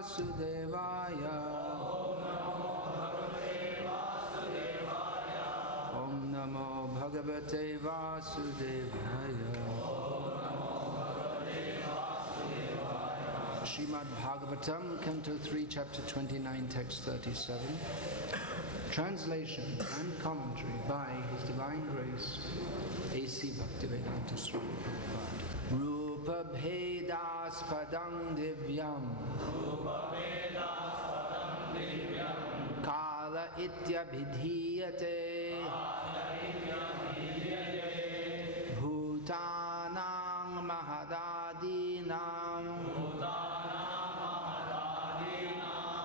Vasudevaya. Om Namo Bhagavate Vasudevaya. Srimad Bhagavatam, Canto 3, Chapter 29, Text 37. Translation and commentary by His Divine Grace, A.C. Bhakti Vikasa Swami. Rupa Bhedaspadam Divyam Kala Ityabhidhiyate Bhutanang Mahadadinam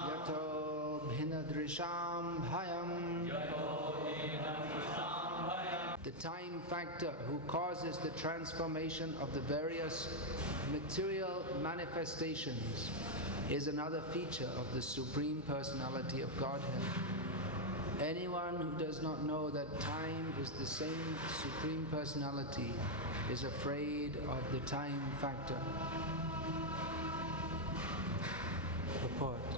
Yato Bhinadrisham Bhayam. The time factor who causes the transformation of the various material manifestations is another feature of the Supreme Personality of Godhead. Anyone who does not know that time is the same Supreme Personality is afraid of the time factor. Purport.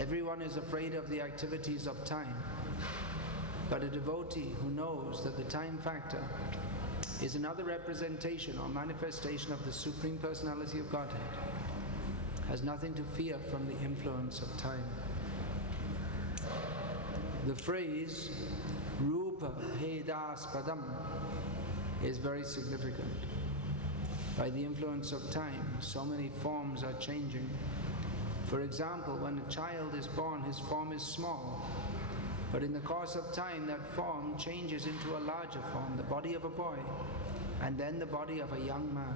Everyone is afraid of the activities of time, but a devotee who knows that the time factor is another representation or manifestation of the Supreme Personality of Godhead has nothing to fear from the influence of time. The phrase Rupa Bhedaspadam is very significant. By the influence of time, so many forms are changing. For example, when a child is born, his form is small. But in the course of time, that form changes into a larger form, the body of a boy, and then the body of a young man.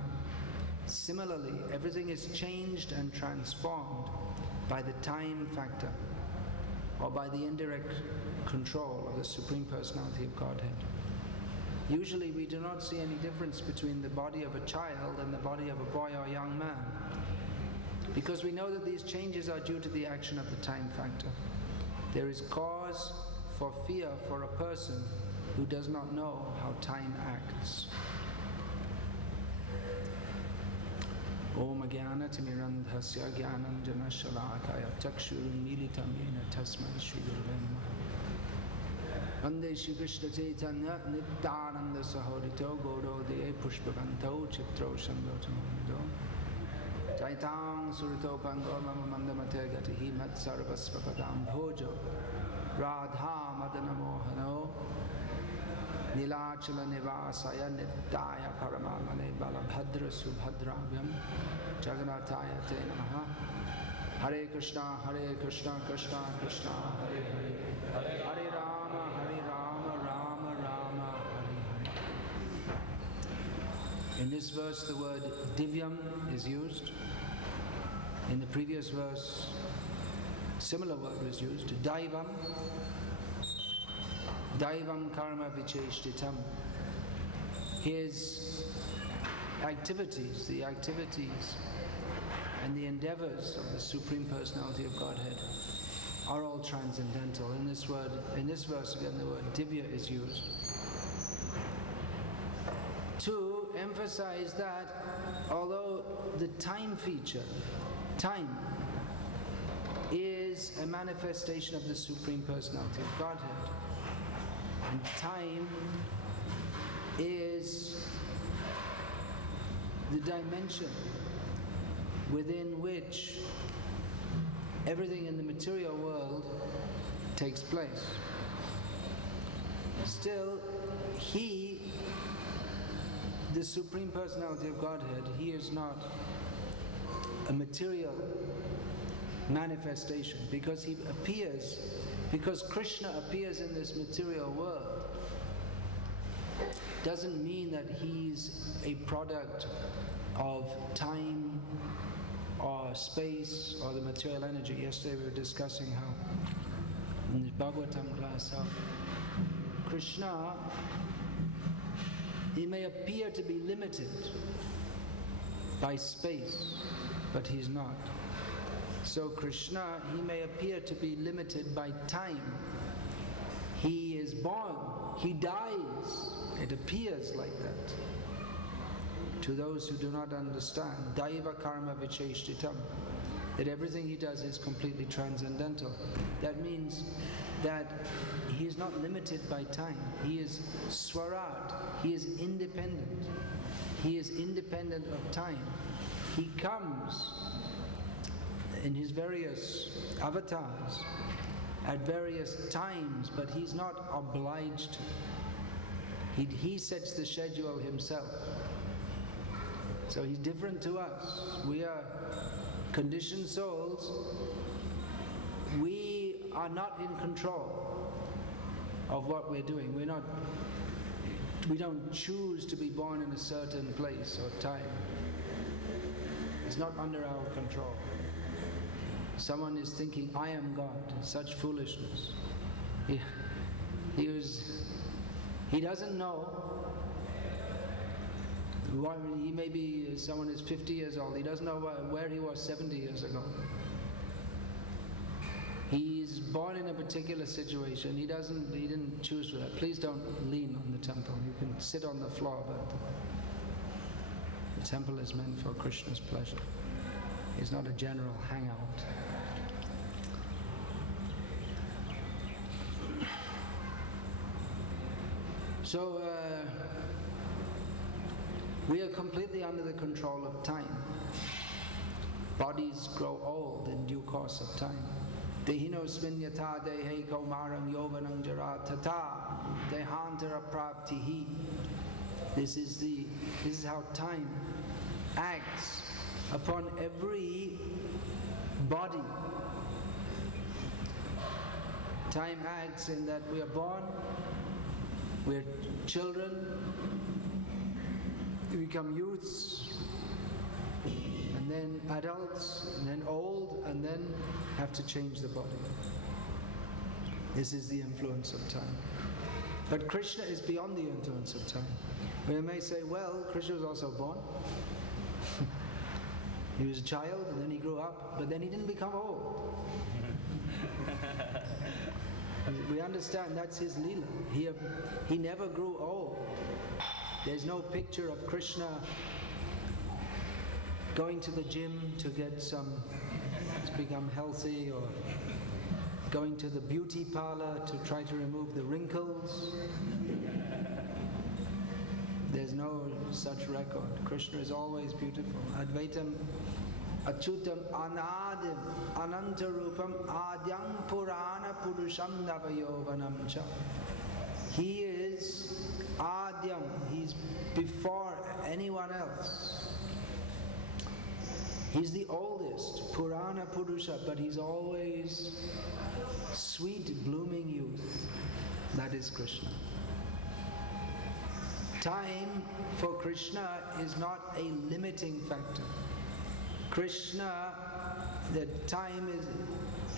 Similarly, everything is changed and transformed by the time factor, or by the indirect control of the Supreme Personality of Godhead. Usually we do not see any difference between the body of a child and the body of a boy or young man, because we know that these changes are due to the action of the time factor. There is cause for fear for a person who does not know how time acts. Om Jnana Timirandhasya Jnananjana Shalakaya Chakshurunmilitam Yena Tasmai Shri Gurave Namaha. Vande Shri Krishna Chaitanya Nityananda Sahorito Gaudodaya Pushpavanto Chitro Shandotamando Chaitang Surito Pango Mama Mandamate Gatihi Mat Sarvasvapadam Bhojo Radha Madana Mohano Nilachala Nivasaya Nittaya Paramamane Balabhadra Subhadravyam Jagannathaya Te Namaha. Hare Krishna Krishna Krishna Hare Hare Hare Rama Rama Rama Hare Hare. In this verse the word Divyam is used. In the previous verse similar word was used, Daivam Karma Vicheshtitam. His activities, the activities and the endeavors of the Supreme Personality of Godhead are all transcendental. In this verse again the word Divya is used to emphasize that although the time feature, time is a manifestation of the Supreme Personality of Godhead, and time is the dimension within which everything in the material world takes place. Still, He, the Supreme Personality of Godhead, He is not a material manifestation, because Krishna appears in this material world doesn't mean that He's a product of time or space or the material energy. Yesterday we were discussing how in the Bhagavatam class how Krishna, He may appear to be limited by space, but He's not. So Krishna, He may appear to be limited by time. He is born, He dies, it appears like that. to those who do not understand, Daiva Karma Vicheshtitam, that everything he does is completely transcendental. That means that he is not limited by time. He is Swarat. He is independent. He is independent of time. He comes in his various avatars at various times, but he's not obliged to. He sets the schedule himself. So he's different to us. We are conditioned souls. We are not in control of what we're doing. We don't choose to be born in a certain place or time. It's not under our control. Someone is thinking, I am God. Such foolishness. He doesn't know. Someone is 50 years old. He doesn't know where he was 70 years ago. He's born in a particular situation. He didn't choose for that. Please don't lean on the temple. You can sit on the floor, but the temple is meant for Krishna's pleasure. It's not a general hangout. So we are completely under the control of time. Bodies grow old in due course of time. Dehino sminyata dehe kaumarang yovanang jara tata dehantara praptihi. This is how time acts upon every body. Time acts in that we are born, we're children, we become youths, and then adults, and then old, and then have to change the body. This is the influence of time. But Krishna is beyond the influence of time. We may say, well, Krishna was also born. He was a child, and then he grew up, but then he didn't become old. We understand that's his Leela. He never grew old. There's no picture of Krishna going to the gym to become healthy, or going to the beauty parlor to try to remove the wrinkles. There's no such record. Krishna is always beautiful. Advaitam Achyutam Anadim Anantarupam Adyam Purana Purusham Navayovanam Cha. He is Adyam. He's before anyone else. He's the oldest, Purana Purusha, but he's always sweet, blooming youth. That is Krishna. Time for Krishna is not a limiting factor. Krishna, the time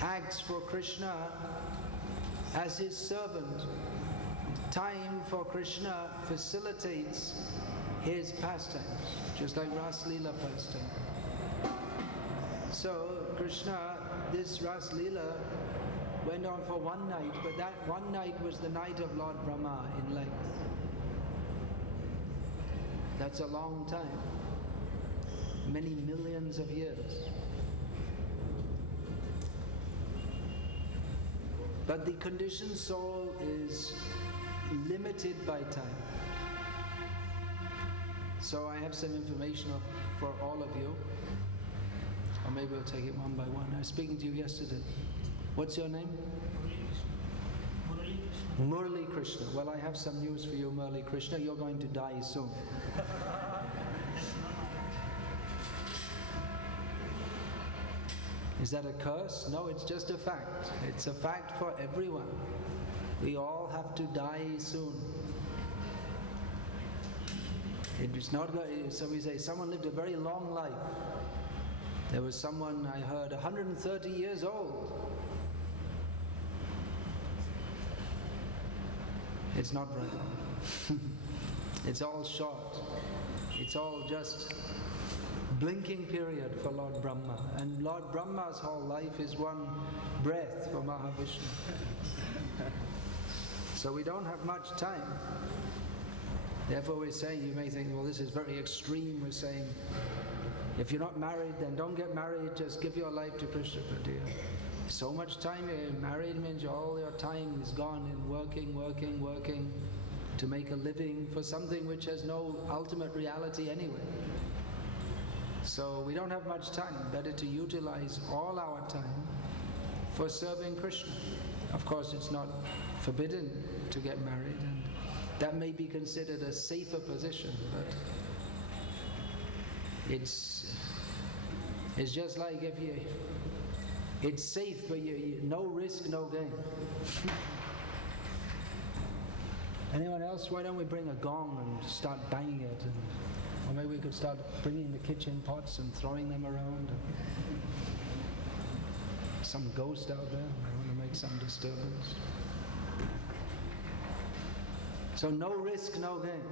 acts for Krishna as his servant. Time for Krishna facilitates his pastimes, just like Ras Leela pastime. So Krishna, this Ras Leela went on for one night, but that one night was the night of Lord Brahma in length. That's a long time. Many millions of years. But the conditioned soul is limited by time. So I have some information for all of you. Or maybe we'll take it one by one. I was speaking to you yesterday. What's your name? Murli Krishna. Well, I have some news for you, Murli Krishna. You're going to die soon. Is that a curse? No, it's just a fact. It's a fact for everyone. We all have to die soon. It is not. So we say someone lived a very long life. There was someone I heard 130 years old. It's not right. It's all short. It's all just blinking period for Lord Brahma. And Lord Brahma's whole life is one breath for Mahavishnu. So we don't have much time. Therefore we're saying, you may think, well, this is very extreme. We're saying, if you're not married, then don't get married, just give your life to Krishna. But dear, so much time you're married means all your time is gone in working to make a living for something which has no ultimate reality anyway. So we don't have much time. Better to utilize all our time for serving Krishna. Of course, it's not forbidden to get married, and that may be considered a safer position, but it's just like if you, it's safe, but you no risk, no gain. Anyone else? Why don't we bring a gong and start banging it? Or maybe we could start bringing the kitchen pots and throwing them around. Some ghost out there, I want to make some disturbance. So no risk, no gain.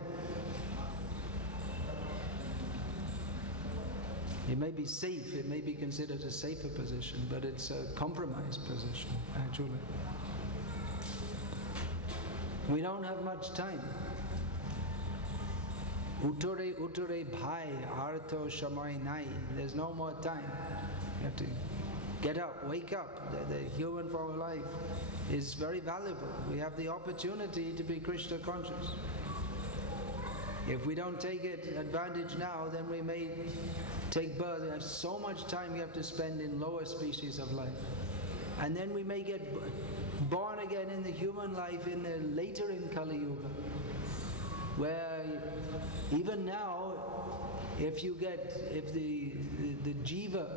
It may be safe, it may be considered a safer position, but it's a compromised position, actually. We don't have much time. Uture bhai artho shamay nai. There's no more time. You have to get up, wake up. The human form of life is very valuable. We have the opportunity to be Krishna conscious. If we don't take advantage now, then we may take birth. We have so much time we have to spend in lower species of life. And then we may get born again in the human life later in Kali Yuga, where even now, if the jiva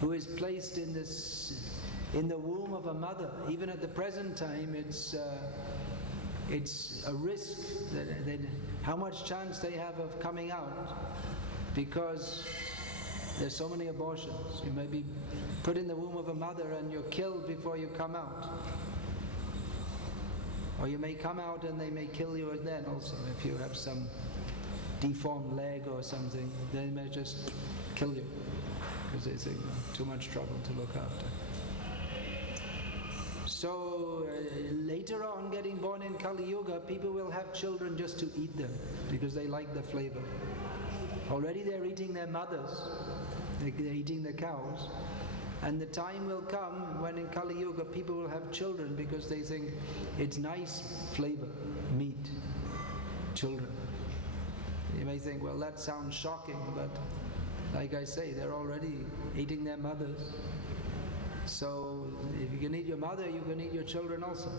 who is placed in the womb of a mother, even at the present time, it's a risk that how much chance they have of coming out, because there's so many abortions. You may be put in the womb of a mother and you're killed before you come out. Or you may come out and they may kill you then also. If you have some deformed leg or something, they may just kill you because they think too much trouble to look after. So later on, getting born in Kali Yuga, people will have children just to eat them because they like the flavor. Already they're eating their mothers, they're eating the cows. And the time will come when in Kali Yuga people will have children because they think it's nice flavor, meat, children. You may think, well, that sounds shocking, but like I say, they're already eating their mothers. So if you can eat your mother, you can eat your children also.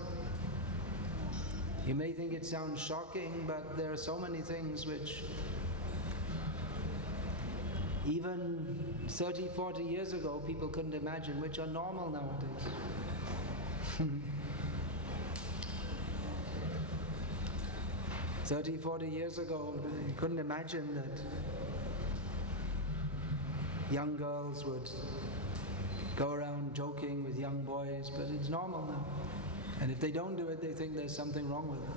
You may think it sounds shocking, but there are so many things which even 30, 40 years ago people couldn't imagine, which are normal nowadays. 30, 40 years ago, you couldn't imagine that young girls would go around joking with young boys, but it's normal now. And if they don't do it, they think there's something wrong with it.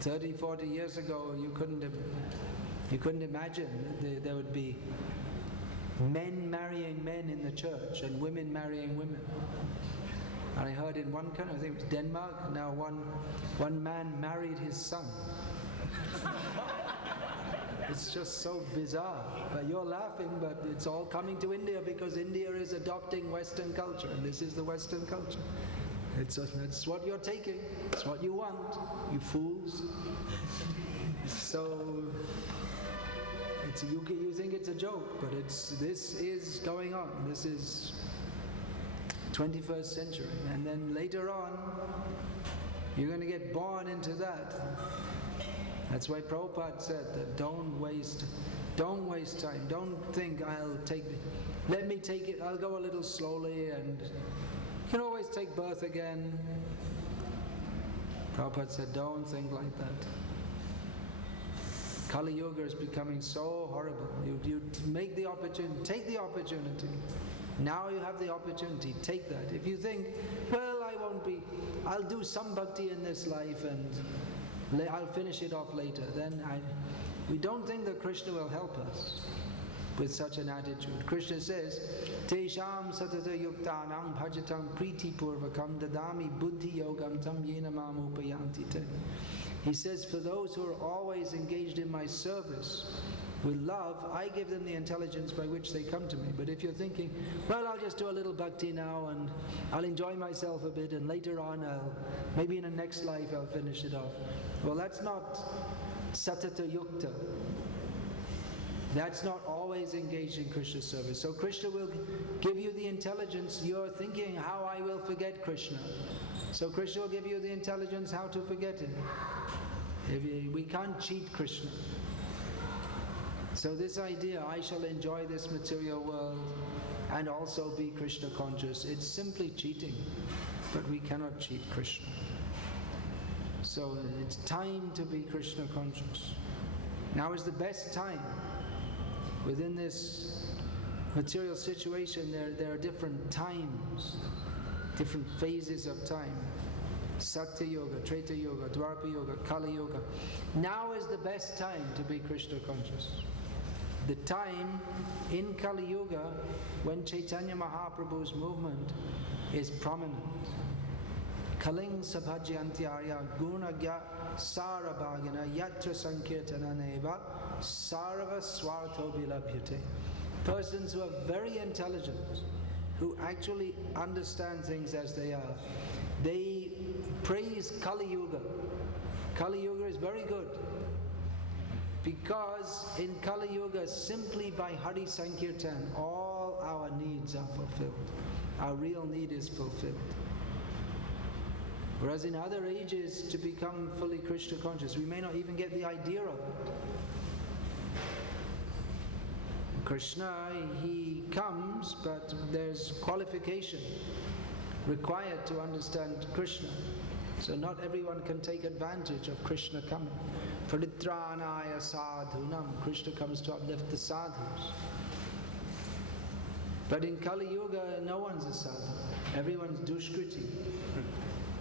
30, 40 years ago, you couldn't imagine that there would be men marrying men in the church and women marrying women. And I heard in one country, I think it was Denmark, now one man married his son. It's just so bizarre. But you're laughing, but it's all coming to India because India is adopting Western culture, and this is the Western culture. That's what you're taking. It's what you want, you fools. So you think it's a joke, but this is going on. This is 21st century, and then later on, you're going to get born into that. That's why Prabhupada said that don't waste time. Don't think let me take it. I'll go a little slowly, and you can always take birth again. Prabhupada said, don't think like that. Kali Yuga is becoming so horrible. You make the opportunity, take the opportunity. Now you have the opportunity, take that. If you think, well, I'll do some bhakti in this life and I'll finish it off later, then we don't think that Krishna will help us. with such an attitude. Krishna says, Tesham satata yuktanam bhajatam priti purvakam dadami buddhi yogam tam yena mam upayanti te. He says, for those who are always engaged in my service with love, I give them the intelligence by which they come to me. But if you're thinking, well, I'll just do a little bhakti now and I'll enjoy myself a bit and later on maybe in the next life I'll finish it off. Well, that's not satata yukta. That's not always engaged in Krishna service. So Krishna will give you the intelligence. You're thinking how I will forget Krishna. So Krishna will give you the intelligence how to forget Him. We can't cheat Krishna. So this idea, I shall enjoy this material world and also be Krishna conscious, it's simply cheating. But we cannot cheat Krishna. So it's time to be Krishna conscious. Now is the best time. Within this material situation, there are different times, different phases of time. Satya Yoga, Treta Yoga, Dwapara Yoga, Kali Yoga. Now is the best time to be Krishna conscious. The time in Kali Yuga when Chaitanya Mahaprabhu's movement is prominent. Kaling sabhajyantyaya gunagya sarabhagina yatra sankirtana neva sarva swartho bilabhyate. Persons who are very intelligent, who actually understand things as they are, they praise Kali Yuga. Kali Yuga is very good. Because in Kali Yuga, simply by Hari Sankirtan, all our needs are fulfilled. Our real need is fulfilled. Whereas in other ages, to become fully Krishna conscious, we may not even get the idea of it. Krishna, He comes, but there's qualification required to understand Krishna. So not everyone can take advantage of Krishna coming. Paritranaya sadhunam. Krishna comes to uplift the sadhus. But in Kali Yuga, no one's a sadhu. Everyone's dushkriti.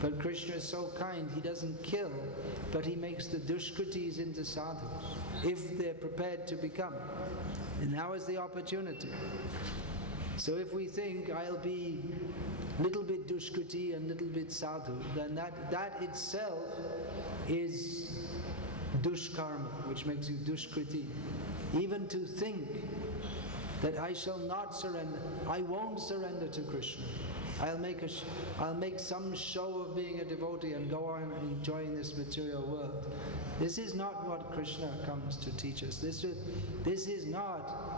But Krishna is so kind, He doesn't kill, but He makes the dushkritis into sadhus, if they're prepared to become. And now is the opportunity. So if we think, I'll be little bit dushkriti and little bit sadhu, then that itself is dushkarma, which makes you dushkriti. Even to think that I shall not surrender, I won't surrender to Krishna. I'll make some show of being a devotee and go on enjoying this material world. This is not what Krishna comes to teach us. This is not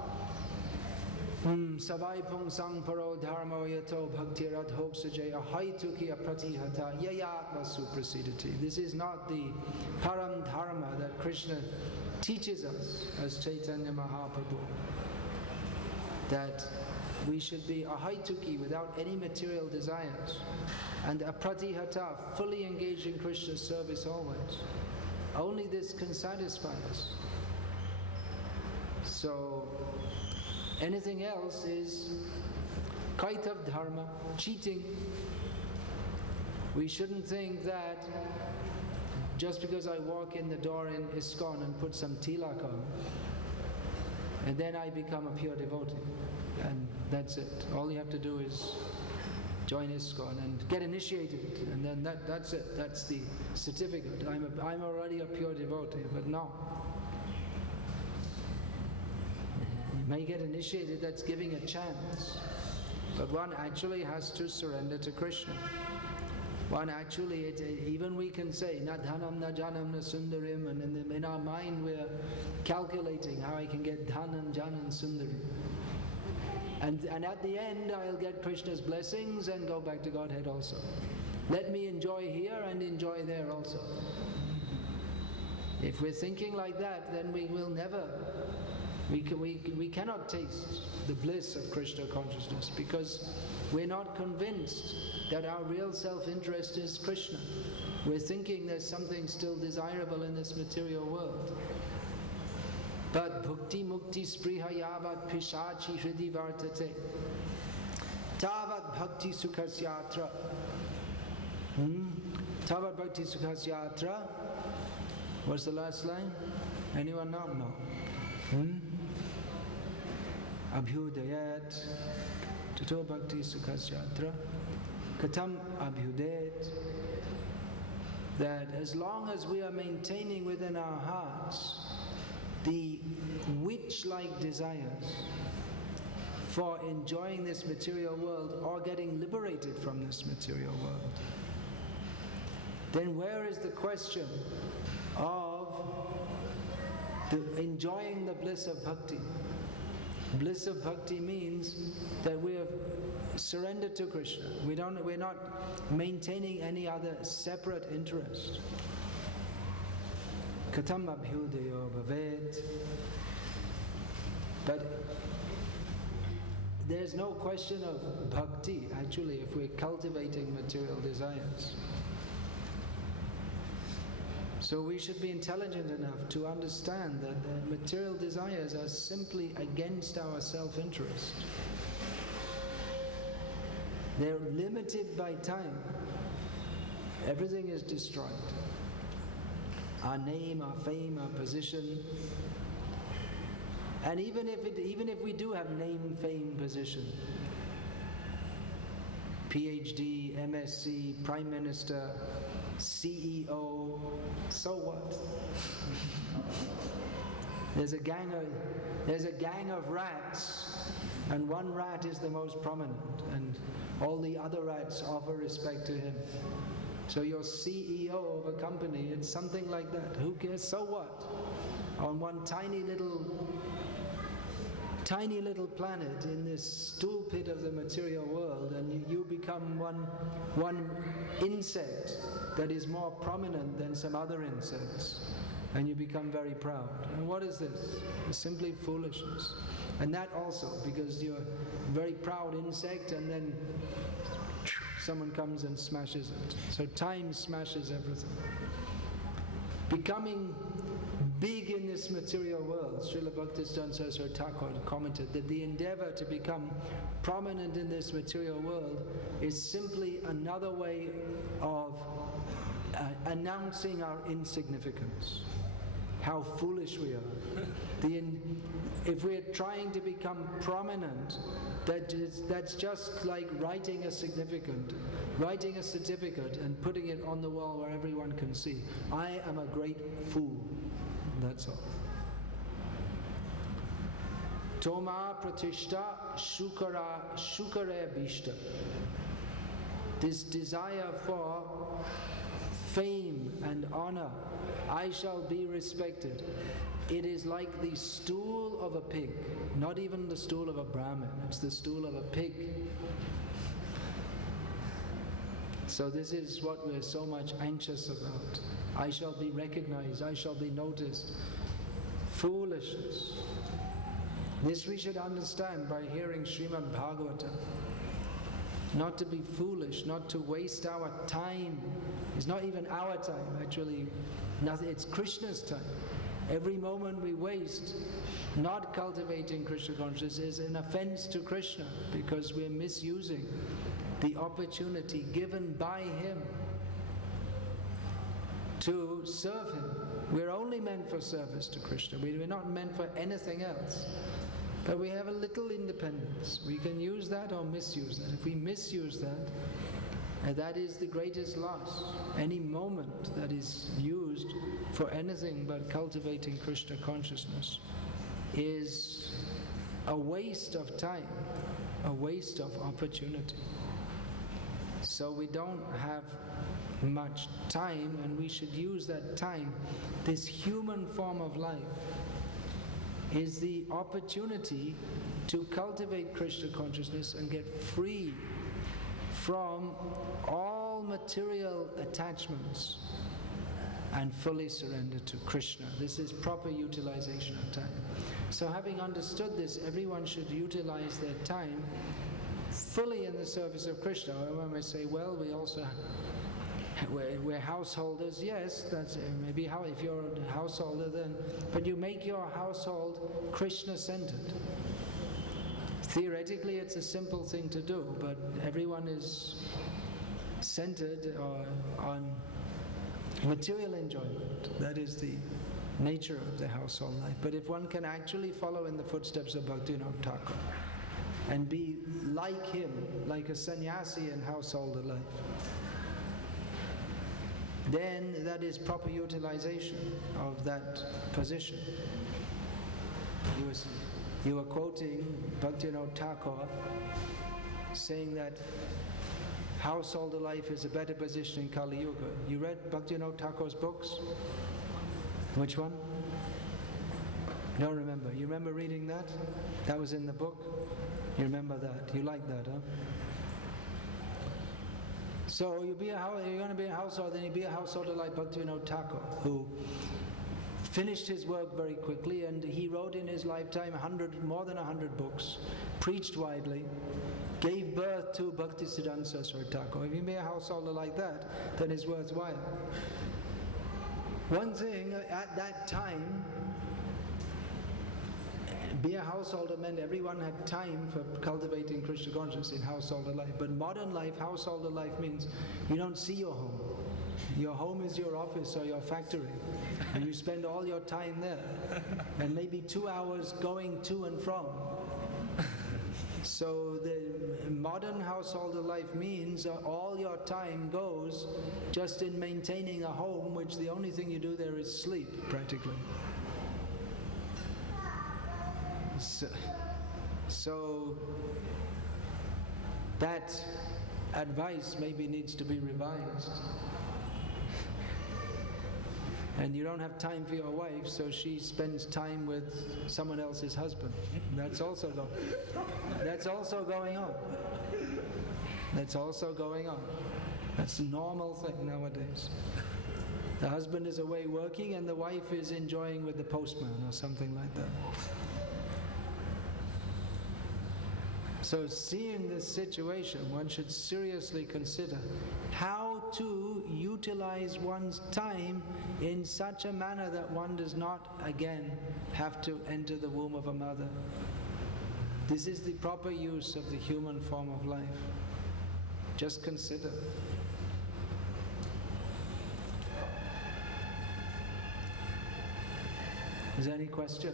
Savai Pungsang Paro Dharma Yato Bhakti Radhok Sajaya Haituki Apratihata Yayatma Suprasidati. This is not the Param Dharma that Krishna teaches us as Chaitanya Mahaprabhu. That we should be ahaituki, without any material desires, and apratihata, fully engaged in Krishna's service always. Only this can satisfy us. So anything else is kaitav dharma, cheating. We shouldn't think that just because I walk in the door in ISKCON and put some tilak on, and then I become a pure devotee. And that's it. All you have to do is join ISKCON and get initiated, and then that's it. That's the certificate. I'm already a pure devotee. But no. You may get initiated, that's giving a chance. But one actually has to surrender to Krishna. One actually, even we can say, na dhanam, na janam, na sundarim, and in our mind we're calculating how I can get dhanam, janam, sundarim. And at the end, I'll get Krishna's blessings and go back to Godhead also. Let me enjoy here and enjoy there also. If we're thinking like that, then we will never, we cannot taste the bliss of Krishna consciousness, because we're not convinced that our real self-interest is Krishna. We're thinking there's something still desirable in this material world. But bhukti mukti spriha yavat pishachi hridi vartate tavat bhakti sukhasyatra tavat bhakti sukhasyatra. What's the last line? Anyone know? No. abhyudayat tato bhakti sukhasyatra katam abhyudayat. That as long as we are maintaining within our hearts the witch-like desires for enjoying this material world or getting liberated from this material world, then where is the question of enjoying the bliss of bhakti? Bliss of bhakti means that we have surrendered to Krishna. We're not maintaining any other separate interest. Katam abhyudayo bhavet. But there's no question of bhakti, actually, if we're cultivating material desires. So we should be intelligent enough to understand that the material desires are simply against our self-interest. They're limited by time. Everything is destroyed. Our name, our fame, our position. And even if we do have name, fame, position, PhD, MSc, Prime Minister, CEO, so what? There's a gang of rats, and one rat is the most prominent, and all the other rats offer respect to him. So you're CEO of a company, it's something like that. Who cares? So what? On one tiny little planet in this stool pit of the material world, and you become one insect that is more prominent than some other insects, and you become very proud. And what is this? It's simply foolishness. And that also, because you're a very proud insect, and then someone comes and smashes it. So time smashes everything. Becoming big in this material world, Srila Bhaktisiddhanta Saraswati Thakur commented that the endeavor to become prominent in this material world is simply another way of announcing our insignificance, how foolish we are. If we're trying to become prominent, that's just like writing a certificate and putting it on the wall where everyone can see. I am a great fool. That's all. Toma pratishta shukare bhishta. This desire for fame and honor, I shall be respected. It is like the stool of a pig, not even the stool of a Brahmin, it's the stool of a pig. So this is what we're so much anxious about. I shall be recognized, I shall be noticed. Foolishness. This we should understand by hearing Srimad Bhagavatam. Not to be foolish, not to waste our time. It's not even our time, actually. Nothing, it's Krishna's time. Every moment we waste not cultivating Krishna consciousness is an offense to Krishna, because we're misusing the opportunity given by Him to serve Him. We're only meant for service to Krishna. We're not meant for anything else. But we have a little independence. We can use that or misuse that. If we misuse that, that is the greatest loss. Any moment that is used for anything but cultivating Krishna consciousness is a waste of time, a waste of opportunity. So we don't have much time, and we should use that time. This human form of life is the opportunity to cultivate Krishna consciousness and get free from all material attachments and fully surrender to Krishna. This is proper utilization of time. So having understood this, everyone should utilize their time fully in the service of Krishna. When we say, well, we also we're householders, yes, that's maybe how, if you're a householder then, but you make your household Krishna-centered. Theoretically it's a simple thing to do, but everyone is centered on material enjoyment. That is nature of the household life. But if one can actually follow in the footsteps of Bhaktivinoda Thakur and be like him, like a sannyasi in household life, then that is proper utilization of that position. You were quoting Bhaktivinoda Thakur saying that householder life is a better position in Kali Yuga. You read Bhaktivinoda Thakur's books? Which one? You don't remember. You remember reading that? That was in the book? You remember that? You like that, huh? So you're going to be a householder, then you be a householder like Bhaktivinoda Thakur, who finished his work very quickly, and he wrote in his lifetime more than 100 books, preached widely, gave birth to Bhaktisiddhanta Saraswati Thakur. If you be a householder like that, then it's worthwhile. One thing, at that time, be a householder meant everyone had time for cultivating Krishna consciousness in householder life. But modern life, householder life means you don't see your home. Your home is your office or your factory, and you spend all your time there, and maybe 2 hours going to and from. So the modern householder life means all your time goes just in maintaining a home, which the only thing you do there is sleep, practically. So that advice maybe needs to be revised. And you don't have time for your wife, so she spends time with someone else's husband. That's also going on. That's also going on. That's a normal thing nowadays. The husband is away working and the wife is enjoying with the postman or something like that. So seeing this situation, one should seriously consider how to utilize one's time in such a manner that one does not again have to enter the womb of a mother. This is the proper use of the human form of life. Just consider. Is there any question?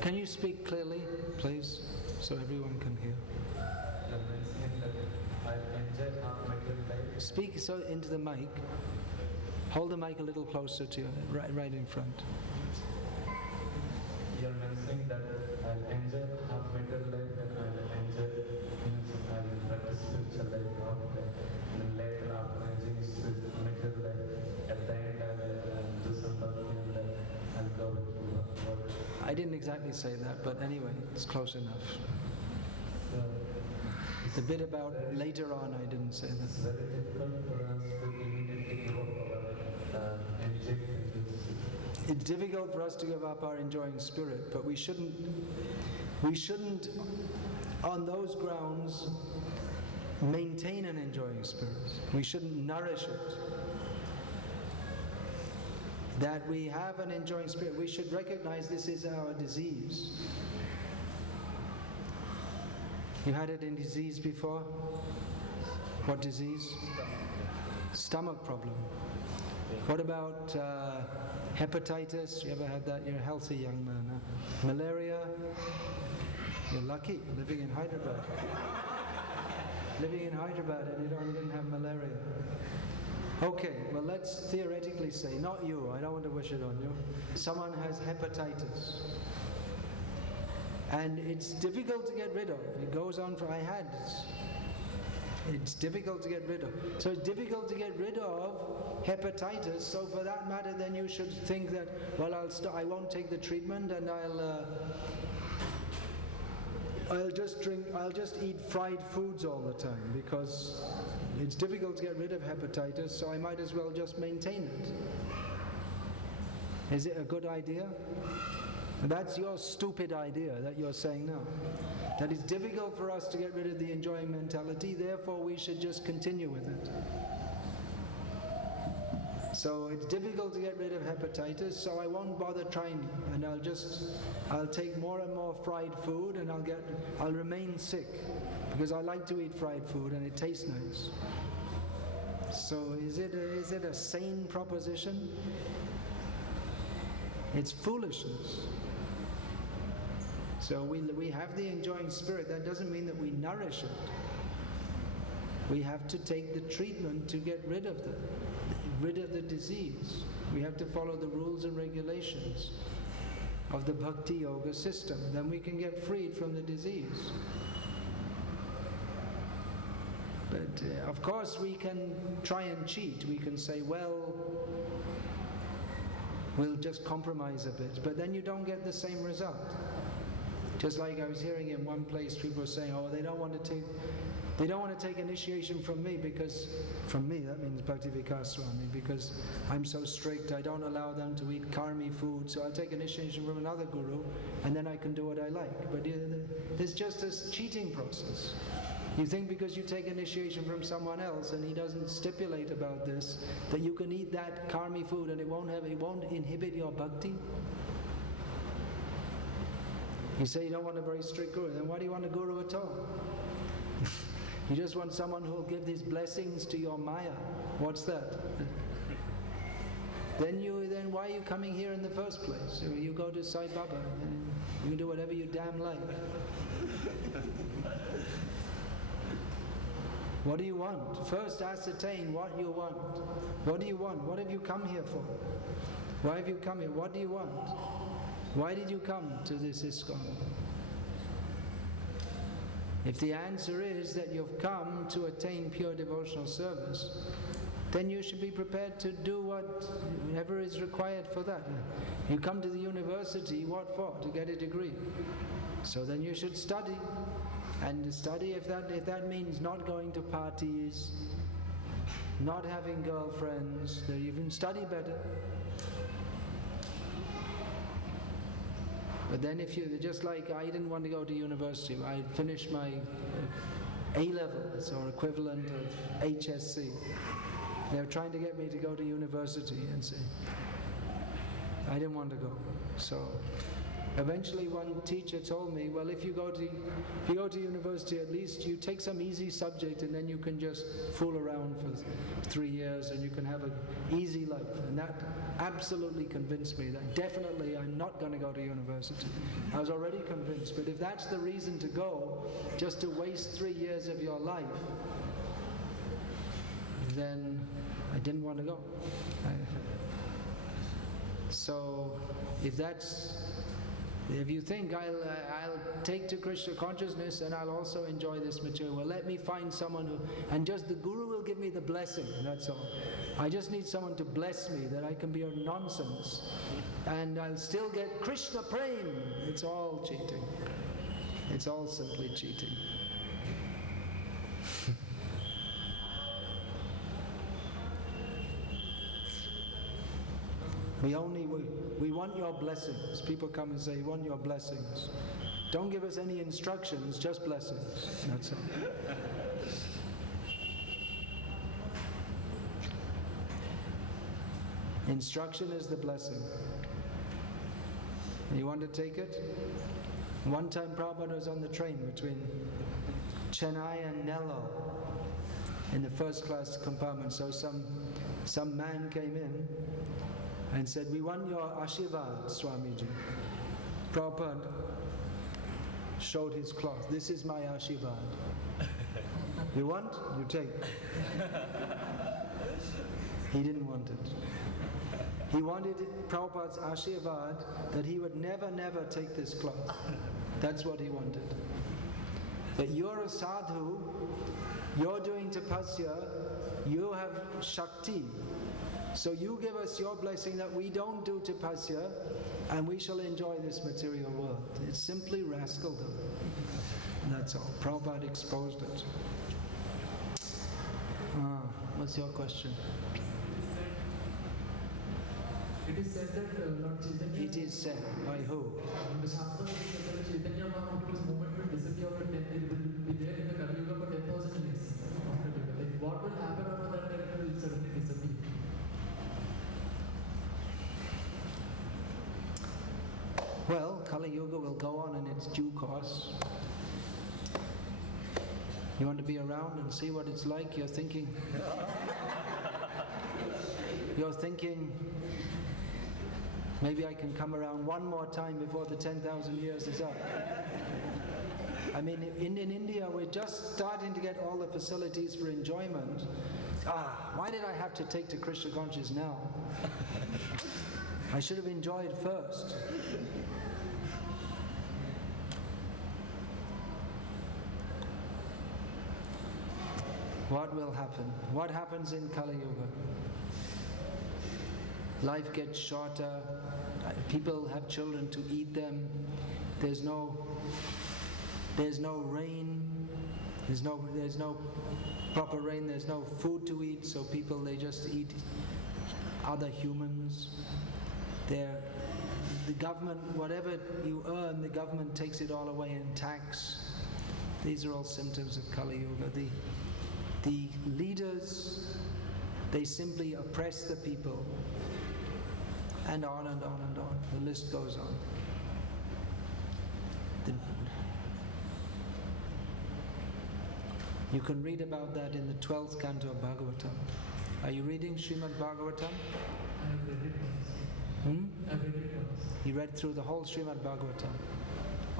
Can you speak clearly, please, so everyone can hear? Speak so into the mic. Hold the mic a little closer to you, right in front. You're mentioning that I'll enjoy half mental life and I'll enjoy I'll practice spiritual life half life. And then later after enjoying mental life, at the end I'll do some bhakti and I'll go back to work. I didn't exactly say that, but anyway, it's close enough. The bit about later on, I didn't say that. It's very difficult for us to immediately give up our enjoyment. It's difficult for us to give up our enjoying spirit, but we shouldn't, on those grounds, maintain an enjoying spirit. We shouldn't nourish it. That we have an enjoying spirit, we should recognize this is our disease. You had it in disease before? What disease? Stomach problem. What about hepatitis? You ever had that? You're a healthy young man, huh? Malaria? You're lucky, living in Hyderabad. Living in Hyderabad and you didn't have malaria. Okay, well let's theoretically say, not you, I don't want to wish it on you. Someone has hepatitis. And it's difficult to get rid of. It goes on for, it's difficult to get rid of. So it's difficult to get rid of hepatitis, so for that matter then you should think that, well I won't take the treatment and I'll just eat fried foods all the time because it's difficult to get rid of hepatitis, so I might as well just maintain it. Is it a good idea? That's your stupid idea that you're saying now. That it's difficult for us to get rid of the enjoying mentality, therefore we should just continue with it. So it's difficult to get rid of hepatitis, so I won't bother trying, and I'll take more and more fried food, and I'll remain sick, because I like to eat fried food and it tastes nice. So is it a sane proposition? It's foolishness. So we have the enjoying spirit. That doesn't mean that we nourish it. We have to take the treatment to get rid of the disease. We have to follow the rules and regulations of the Bhakti Yoga system. Then we can get freed from the disease. But of course we can try and cheat. We can say, well, we'll just compromise a bit. But then you don't get the same result. Just like I was hearing in one place, people were saying, oh, they don't want to take initiation from me, because, from me, that means Bhakti Vikasa Swami, because I'm so strict, I don't allow them to eat karmi food, so I'll take initiation from another guru, and then I can do what I like. But there's just this cheating process. You think because you take initiation from someone else and he doesn't stipulate about this, that you can eat that karmi food and it won't inhibit your bhakti? You say you don't want a very strict guru, then why do you want a guru at all? You just want someone who will give these blessings to your maya. What's that? Then why are you coming here in the first place? You go to Sai Baba, and you can do whatever you damn like. What do you want? First ascertain what you want. What do you want? What have you come here for? Why have you come here? What do you want? Why did you come to this ISKCON? If the answer is that you've come to attain pure devotional service, then you should be prepared to do whatever is required for that. You come to the university, what for? To get a degree. So then you should study. And study, if that means not going to parties, not having girlfriends, then you can study better. But then if you, just like I didn't want to go to university, I finished my A-levels or equivalent of HSC. They were trying to get me to go to university and say, I didn't want to go. So eventually one teacher told me, well, if you go to university, at least you take some easy subject and then you can just fool around for 3 years and you can have an easy life. And that absolutely convinced me that definitely I'm not going to go to university. I was already convinced, but if that's the reason to go, just to waste 3 years of your life, then I didn't want to go. So if you think I'll take to Krishna consciousness and I'll also enjoy this material, well, let me find someone who, and just the guru will give me the blessing, that's all. I just need someone to bless me that I can be a nonsense and I'll still get Krishna Prem. It's all cheating. It's all simply cheating. We want your blessings. People come and say, we want your blessings. Don't give us any instructions, just blessings. That's it. Instruction is the blessing. You want to take it? One time Prabhupada was on the train between Chennai and Nellore in the first class compartment. So some man came in and said, we want your Ashirvad, Swamiji. Prabhupada showed his cloth. This is my Ashirvad. You want? You take. He didn't want it. He wanted Prabhupada's Ashirvad that he would never take this cloth. That's what he wanted. That you're a sadhu, you're doing tapasya, you have Shakti. So you give us your blessing that we don't do tapasya and we shall enjoy this material world. It's simply rascaldom. That's all. Prabhupada exposed it. What's your question? It is said that Lord Chaitanya... It is said. By who? The Shastra says that Chaitanya Mahaprabhu's movement will disappear after 10, it will be there in the Kali Yuga for 10,000 years. After that. Like, what will happen after that? It will suddenly disappear. Yoga will go on in its due course. You want to be around and see what it's like? You're thinking, maybe I can come around one more time before the 10,000 years is up. I mean, in India, we're just starting to get all the facilities for enjoyment. Why did I have to take to Krishna conscious now? I should have enjoyed first. What will happen? What happens in Kali Yuga? Life gets shorter. People have children to eat them. There's no rain. There's no proper rain. There's no food to eat. So people, they just eat other humans. The government, whatever you earn, the government takes it all away in tax. These are all symptoms of Kali Yuga. The leaders, they simply oppress the people, and on and on and on. The list goes on. You can read about that in the 12th canto of Bhagavatam. Are you reading Srimad Bhagavatam? I have read it once. I have read it once. You read through the whole Srimad Bhagavatam?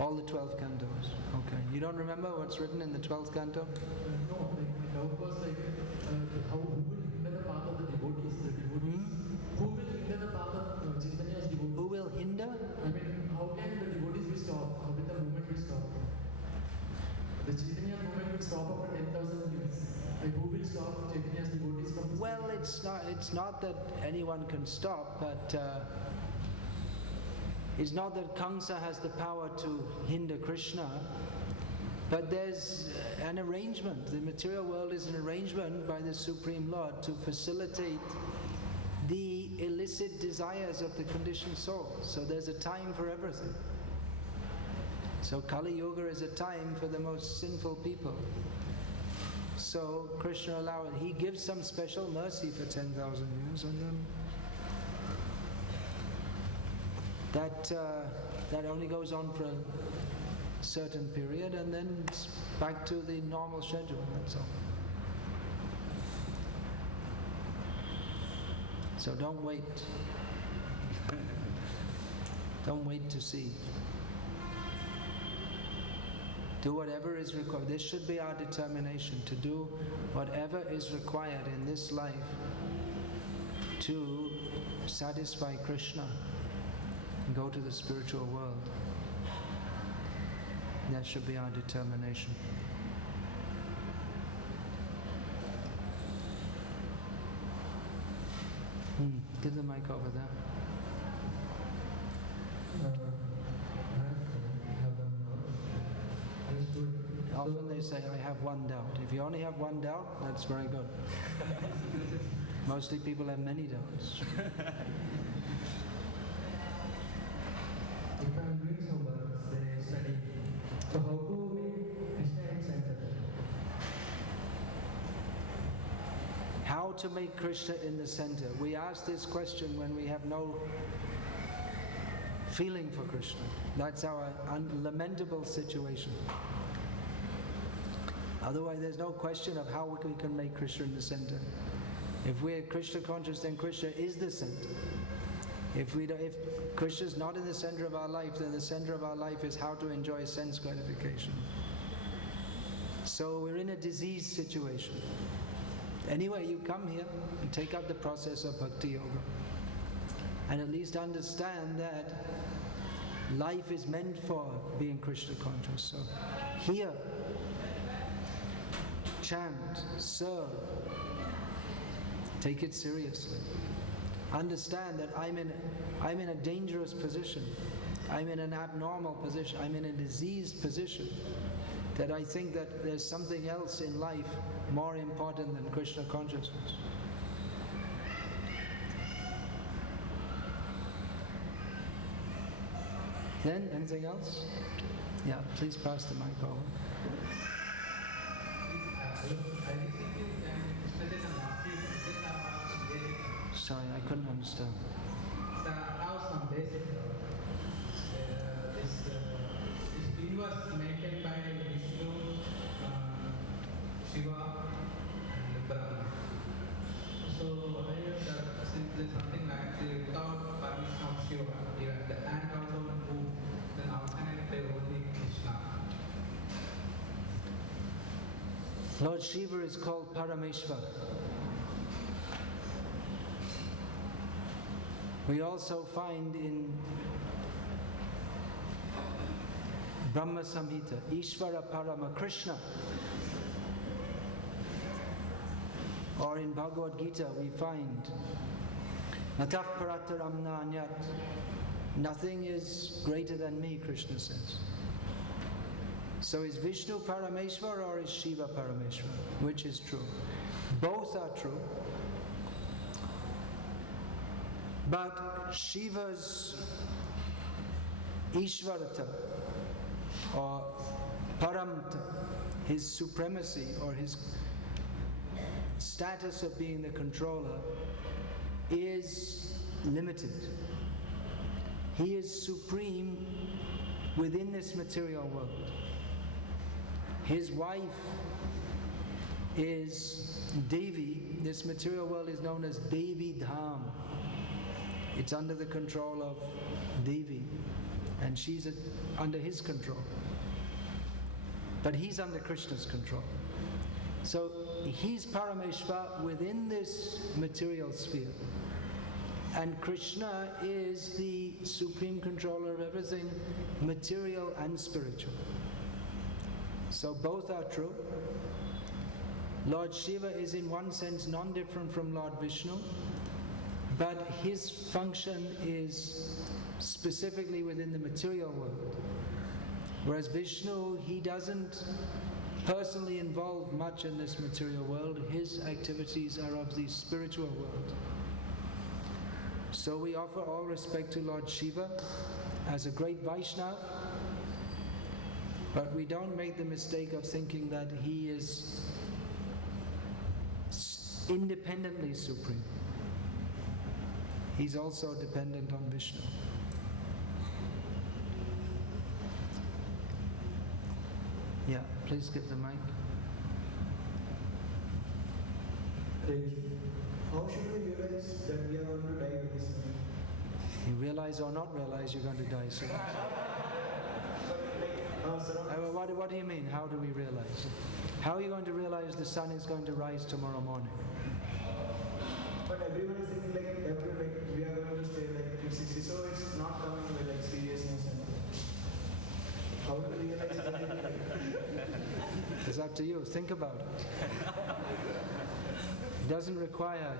All the 12 cantos? Okay. You don't remember what's written in the 12th canto? No, my doubt was who will hinder the path of the devotees? Who will hinder the path of Chaitanya's devotees? Who will hinder? I mean, how can the devotees be stopped? How will the movement be stopped? The Chaitanya movement will stop after 10,000 years. Who will stop Chaitanya's devotees from this? Well, it's not that anyone can stop, but it's not that Kamsa has the power to hinder Krishna, but there's an arrangement. The material world is an arrangement by the Supreme Lord to facilitate the illicit desires of the conditioned soul. So there's a time for everything. So Kali Yuga is a time for the most sinful people. So Krishna allows it. He gives some special mercy for 10,000 years, and then that only goes on for a certain period, and then it's back to the normal schedule, that's all. So don't wait. Don't wait to see. Do whatever is required. This should be our determination, to do whatever is required in this life to satisfy Krishna and go to the spiritual world. That should be our determination. Give the mic over there. Often they say, I have one doubt. If you only have one doubt, that's very good. Mostly people have many doubts. If I'm doing some work, say study, so how to make Krishna in center? How to make Krishna in the center? We ask this question when we have no feeling for Krishna. That's our lamentable situation. Otherwise, there's no question of how we can make Krishna in the center. If we're Krishna conscious, then Krishna is the center. If Krishna is not in the center of our life, then the center of our life is how to enjoy sense gratification. So we're in a diseased situation. Anyway, you come here and take up the process of Bhakti Yoga, and at least understand that life is meant for being Krishna conscious. So here, chant, serve, take it seriously. Understand that I'm in a dangerous position. I'm in an abnormal position. I'm in a diseased position. That I think that there's something else in life more important than Krishna consciousness. Then, anything else? Yeah, please pass the mic over. Sorry, I couldn't understand. Now some days ago, this was maintained by Vishnu, Shiva and Brahma. So I heard that since there's something like without permission of Shiva, even the ant also will move, then how can I play only Krishna? Lord Shiva is called Parameshwar. We also find in Brahma Samhita, Ishvara Parama Krishna. Or in Bhagavad Gita we find Natah Parataram Nanyat. Nothing is greater than me, Krishna says. So is Vishnu Parameshwar or is Shiva Parameshwar? Which is true? Both are true. But Shiva's Ishvarata or Paramta, his supremacy or his status of being the controller, is limited. He is supreme within this material world. His wife is Devi. This material world is known as Devi Dham. It's under the control of Devi, and she's under his control. But he's under Krishna's control. So he's Parameshwar within this material sphere. And Krishna is the supreme controller of everything, material and spiritual. So both are true. Lord Shiva is in one sense non-different from Lord Vishnu, but his function is specifically within the material world. Whereas Vishnu, he doesn't personally involve much in this material world. His activities are of the spiritual world. So we offer all respect to Lord Shiva as a great Vaishnava, but we don't make the mistake of thinking that he is independently supreme. He's also dependent on Vishnu. Yeah, please give the mic. How should we realize that we are going to die with this mind? You realize or not realize you're going to die soon. What do you mean, how do we realize? How are you going to realize the sun is going to rise tomorrow morning? But everyone is thinking like we are going to stay like 360, so it's not coming with like seriousness and how to realize that? It's up to you. Think about it. It doesn't require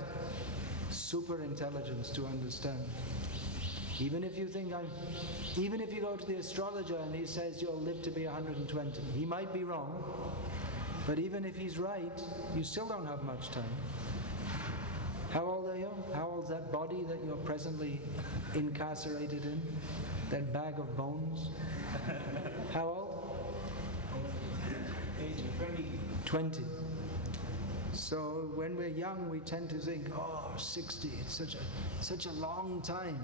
super intelligence to understand. Even if you go to the astrologer and he says you'll live to be 120, he might be wrong, but even if he's right, you still don't have much time. How old are you? How old's that body that you're presently incarcerated in? That bag of bones? How old? Age 20. 20. So when we're young, we tend to think, oh, 60, it's such a long time.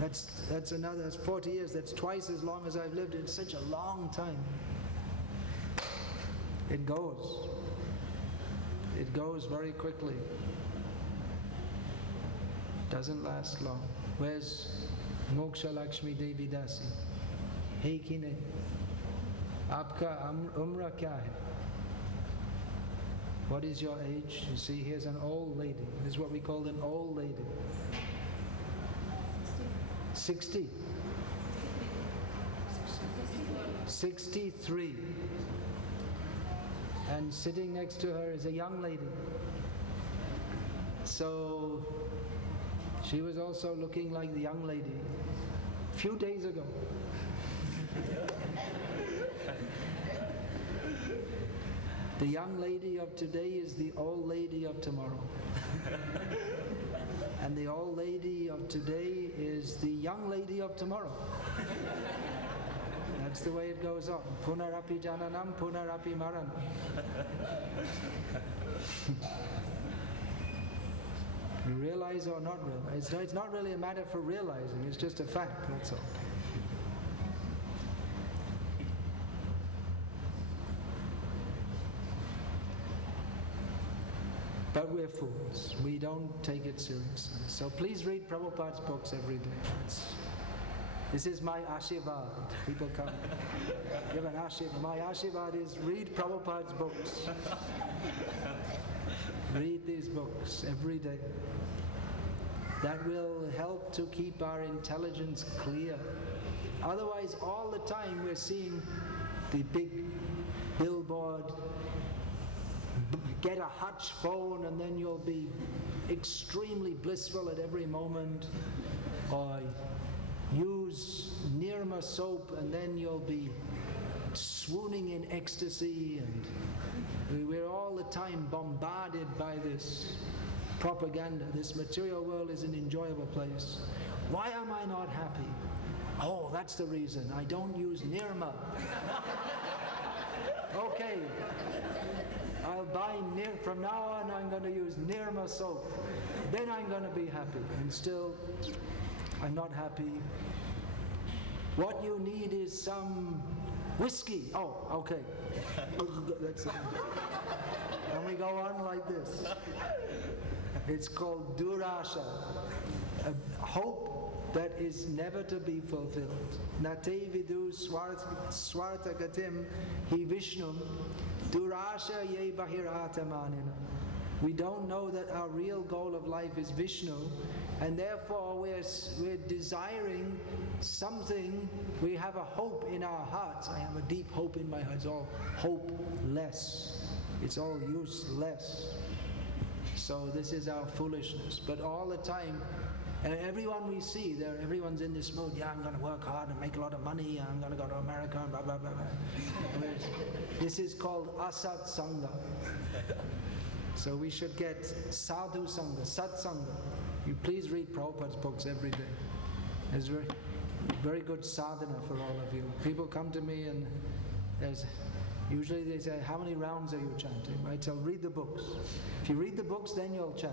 That's 40 years, that's twice as long as I've lived. It's such a long time. It goes. It goes very quickly. Doesn't last long. Where's Moksha Lakshmi Devi Dasi? Hey Kine, Aapka umra kya hai? What is your age? You see, here's an old lady. This is what we call an old lady. 60. 63. And sitting next to her is a young lady. So she was also looking like the young lady a few days ago. The young lady of today is the old lady of tomorrow. And the old lady of today is the young lady of tomorrow. That's the way it goes on. Punarapi jananam, punarapi maranam. You realize or not realize. It's not really a matter for realizing, it's just a fact, that's all. fools. We don't take it seriously. So please read Prabhupada's books every day. This is my ashirvad. People come, give an ashirvad. My ashirvad is read Prabhupada's books. Read these books every day. That will help to keep our intelligence clear. Otherwise, all the time we're seeing the big billboard, get a Hutch phone and then you'll be extremely blissful at every moment, or use Nirma soap and then you'll be swooning in ecstasy, and we're all the time bombarded by this propaganda. This material world is an enjoyable place. Why am I not happy? Oh, that's the reason. I don't use Nirma. Okay, I'll buy from now on I'm going to use Nirma soap. Then I'm going to be happy. And still, I'm not happy. What you need is some whiskey. Oh, okay. That's it. And we go on like this. It's called durasha, a hope that is never to be fulfilled. Nate vidu swartha gatim hi vishnum durasha ye bahiratamanina. We don't know that our real goal of life is Vishnu, and therefore we're desiring something. We have a hope in our hearts. I have a deep hope in my heart. It's all hopeless. It's all useless. So this is our foolishness. But all the time, everyone we see, everyone's in this mode. Yeah, I'm going to work hard and make a lot of money. I'm going to go to America and blah, blah, blah, blah. This is called asat sangha. So we should get sadhu sangha, sat sangha. You please read Prabhupada's books every day. It's very, very good sadhana for all of you. People come to me and usually they say, how many rounds are you chanting? I tell, read the books. If you read the books, then you'll chant.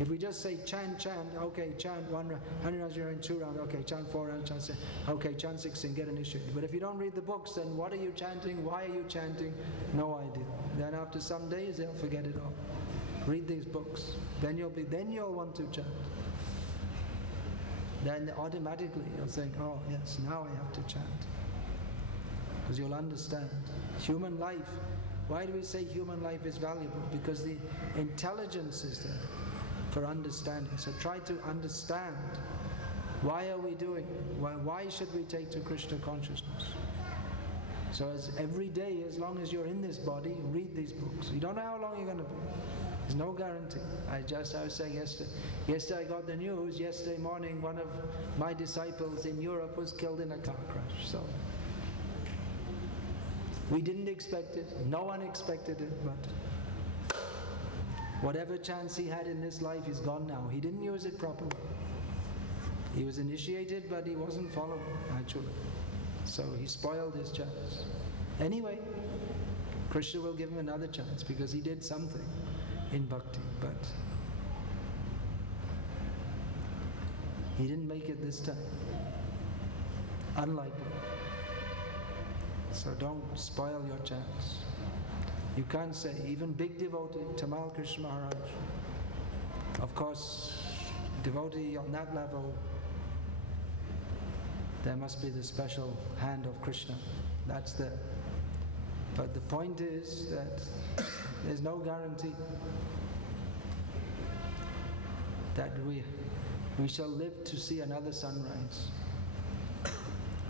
If we just say chant, okay, chant 1 round, 100 rounds, you're in 2 rounds, okay, chant 4 rounds, chant 6, okay, chant 16, get initiated. But if you don't read the books, then what are you chanting? Why are you chanting? No idea. Then after some days, they'll forget it all. Read these books. Then you'll want to chant. Then automatically you'll think, oh yes, now I have to chant. Because you'll understand. Human life, why do we say human life is valuable? Because the intelligence is there for understanding. So try to understand, why are we doing it? Why should we take to Krishna consciousness? So every day, as long as you're in this body, read these books. You don't know how long you're going to be. There's no guarantee. I was saying yesterday I got the news, yesterday morning one of my disciples in Europe was killed in a car crash. So we didn't expect it, no one expected it, but whatever chance he had in this life is gone now. He didn't use it properly. He was initiated, but he wasn't following, actually. So he spoiled his chance. Anyway, Krishna will give him another chance because he did something in bhakti, but he didn't make it this time. Unlikely. So don't spoil your chance. You can't say, even big devotee, Tamal Krishna Maharaj, of course, devotee on that level, there must be the special hand of Krishna. That's there. But the point is that there's no guarantee that we shall live to see another sunrise.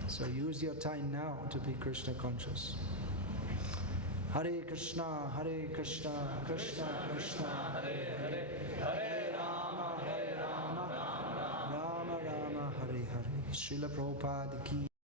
So use your time now to be Krishna conscious. Hare Krishna, Krishna Krishna, Hare Hare, Hare Rama, Rama Rama, Hare Hare. Srila Prabhupada ki